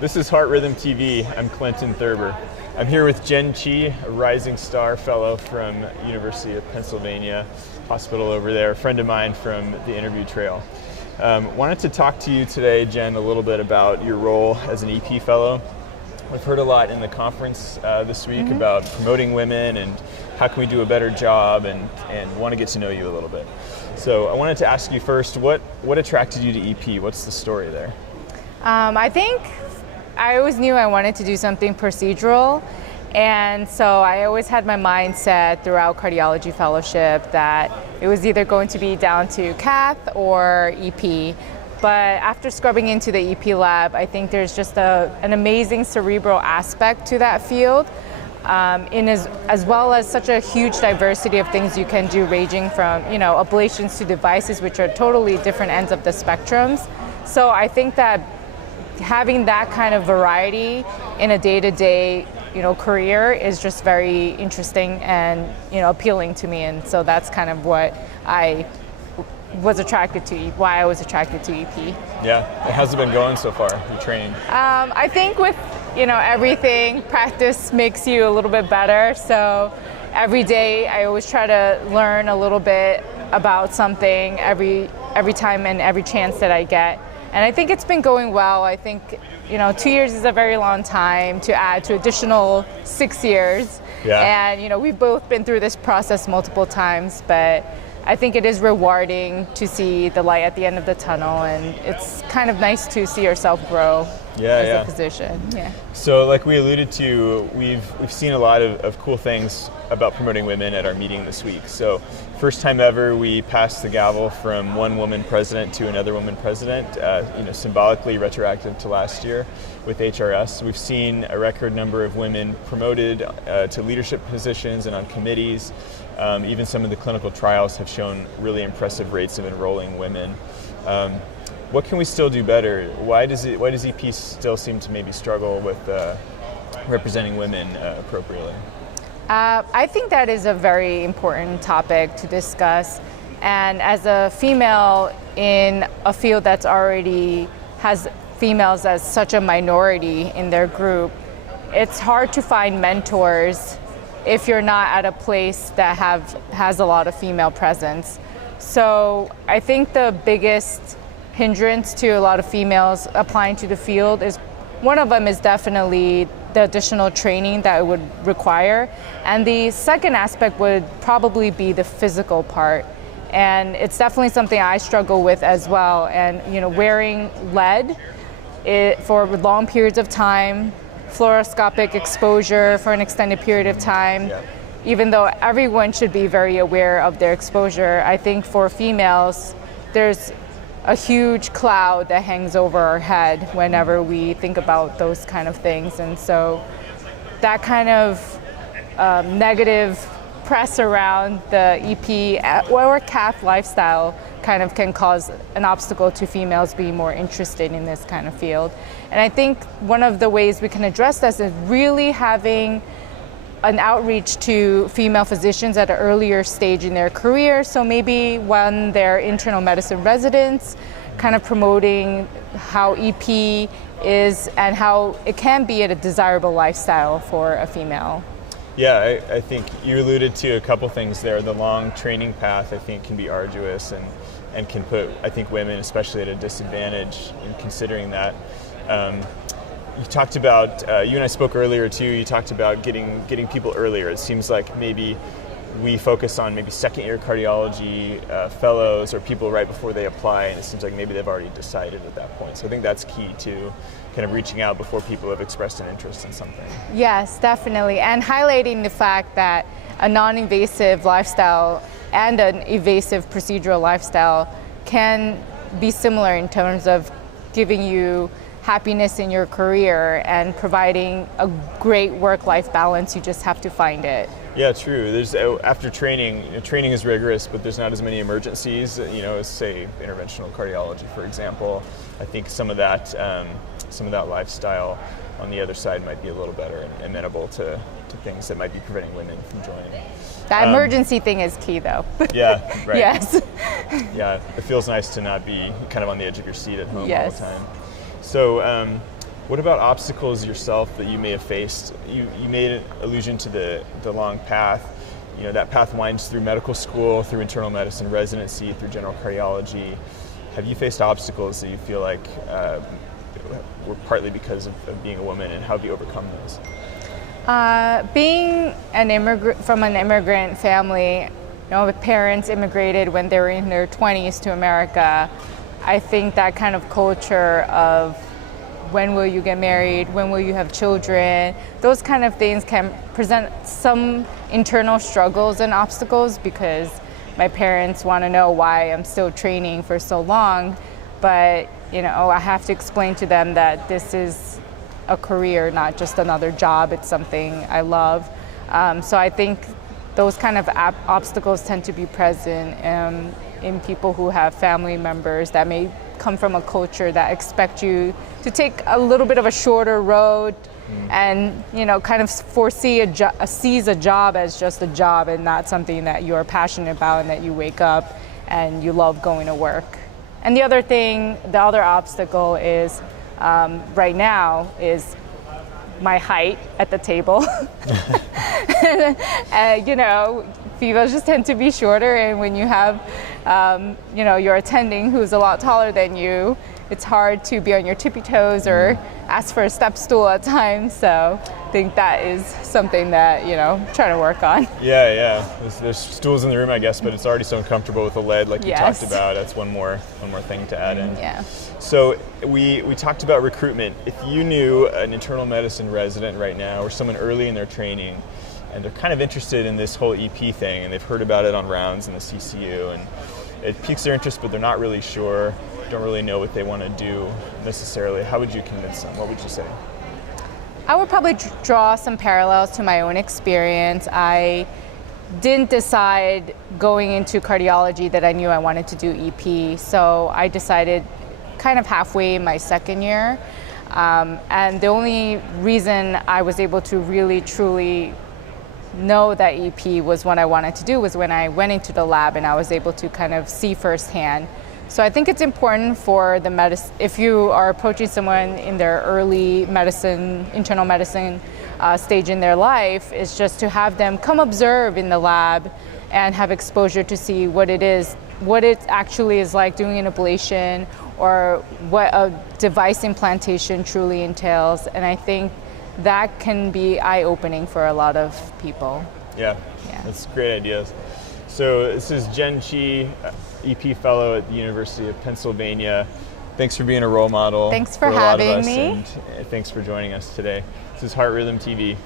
This is Heart Rhythm TV. I'm Clinton Thurber. I'm here with Jen Chee, a rising star fellow from University of Pennsylvania Hospital over there, a friend of mine from the interview trail. Wanted to talk to you today, Jen, a little bit about your role as an EP fellow. We've heard a lot in the conference this week about promoting women and how can we do a better job, and want to get to know you a little bit. So I wanted to ask you first, what attracted you to EP? What's the story there? I think I always knew I wanted to do something procedural, and so I always had my mindset throughout cardiology fellowship that it was either going to be down to cath or EP. But after scrubbing into the EP lab, I think there's just an amazing cerebral aspect to that field, as well as such a huge diversity of things you can do, ranging from ablations to devices, which are totally different ends of the spectrums. So I think that having that kind of variety in a day-to-day career is just very interesting and appealing to me, and so that's kind of what I was attracted to, why I was attracted to EP. Yeah, how's it been going so far, your training? I think with everything, practice makes you a little bit better, so every day I always try to learn a little bit about something every time and every chance that I get. And I think it's been going well. I think 2 years is a very long time to add to additional 6 years. Yeah. And we've both been through this process multiple times, but I think it is rewarding to see the light at the end of the tunnel, and it's kind of nice to see yourself grow as a physician. Yeah. So like we alluded to, we've seen a lot of cool things about promoting women at our meeting this week. So first time ever we passed the gavel from one woman president to another woman president, symbolically retroactive to last year with HRS. We've seen a record number of women promoted to leadership positions and on committees. Even some of the clinical trials have shown really impressive rates of enrolling women. What can we still do better? Why does EP still seem to maybe struggle with representing women appropriately? I think that is a very important topic to discuss. And as a female in a field that's already has females as such a minority in their group, it's hard to find mentors if you're not at a place that has a lot of female presence. So I think the biggest hindrance to a lot of females applying to the field is, one of them is definitely the additional training that it would require. And the second aspect would probably be the physical part. And it's definitely something I struggle with as well. And wearing lead for long periods of time, fluoroscopic exposure for an extended period of time, even though everyone should be very aware of their exposure, I think for females, there's a huge cloud that hangs over our head whenever we think about those kind of things. And so that kind of negative press around the EP or cath lifestyle kind of can cause an obstacle to females being more interested in this kind of field. And I think one of the ways we can address this is really having an outreach to female physicians at an earlier stage in their career. So maybe when they're internal medicine residents, kind of promoting how EP is and how it can be a desirable lifestyle for a female. Yeah, I think you alluded to a couple things there. The long training path, I think, can be arduous and can put, I think, women especially at a disadvantage in considering that. You talked about, you and I spoke earlier too, you talked about getting people earlier. It seems like maybe we focus on maybe second year cardiology fellows or people right before they apply, and it seems like maybe they've already decided at that point. So I think that's key to kind of reaching out before people have expressed an interest in something. Yes, definitely. And highlighting the fact that a non-invasive lifestyle and an invasive procedural lifestyle can be similar in terms of giving you happiness in your career and providing a great work-life balance. You just have to find it. Yeah, true. There's after training is rigorous, but there's not as many emergencies, as say interventional cardiology, for example. I think some of that lifestyle on the other side might be a little better and amenable to things that might be preventing women from joining. That emergency thing is key, though. Yeah, right. Yes. Yeah, it feels nice to not be kind of on the edge of your seat at home Yes. all the time. So What about obstacles yourself that you may have faced? You made an allusion to the long path. You know, that path winds through medical school, through internal medicine residency, through general cardiology. Have you faced obstacles that you feel like were partly because of being a woman, and how have you overcome those? Being an immigrant from an immigrant family, you know, the parents immigrated when they were in their 20s to America. I think that kind of culture of when will you get married, when will you have children, those kind of things can present some internal struggles and obstacles, because my parents want to know why I'm still training for so long. But, you know, I have to explain to them that this is a career, not just another job. It's something I love. So I think those kind of obstacles tend to be present in people who have family members that may come from a culture that expect you to take a little bit of a shorter road and, you know, kind of sees a job as just a job and not something that you're passionate about and that you wake up and you love going to work. And the other obstacle is right now is my height at the table. You know, females just tend to be shorter, and when you have, you know, you're attending who's a lot taller than you, it's hard to be on your tippy toes or ask for a step stool at times. So I think that is something that, you know, I'm trying to work on. Yeah. There's stools in the room, I guess, but it's already so uncomfortable with the lead, like you talked about. That's one more thing to add in. Yeah. So we talked about recruitment. If you knew an internal medicine resident right now, or someone early in their training, and they're kind of interested in this whole EP thing, and they've heard about it on rounds in the CCU, and it piques their interest, but they're not really sure, don't really know what they want to do necessarily, how would you convince them? What would you say? I would probably draw some parallels to my own experience. I didn't decide going into cardiology that I knew I wanted to do EP, so I decided kind of halfway in my second year. And the only reason I was able to really, truly know that EP was what I wanted to do was when I went into the lab and I was able to kind of see firsthand. So I think it's important for the medicine, if you are approaching someone in their early medicine, internal medicine stage in their life, is just to have them come observe in the lab and have exposure to see what it actually is like doing an ablation, or what a device implantation truly entails. And I think that can be eye-opening for a lot of people. Yeah. That's great ideas. So this is Jen Chee, EP fellow at the University of Pennsylvania. Thanks for being a role model. Thanks for a lot of having us, me. And thanks for joining us today. This is Heart Rhythm TV.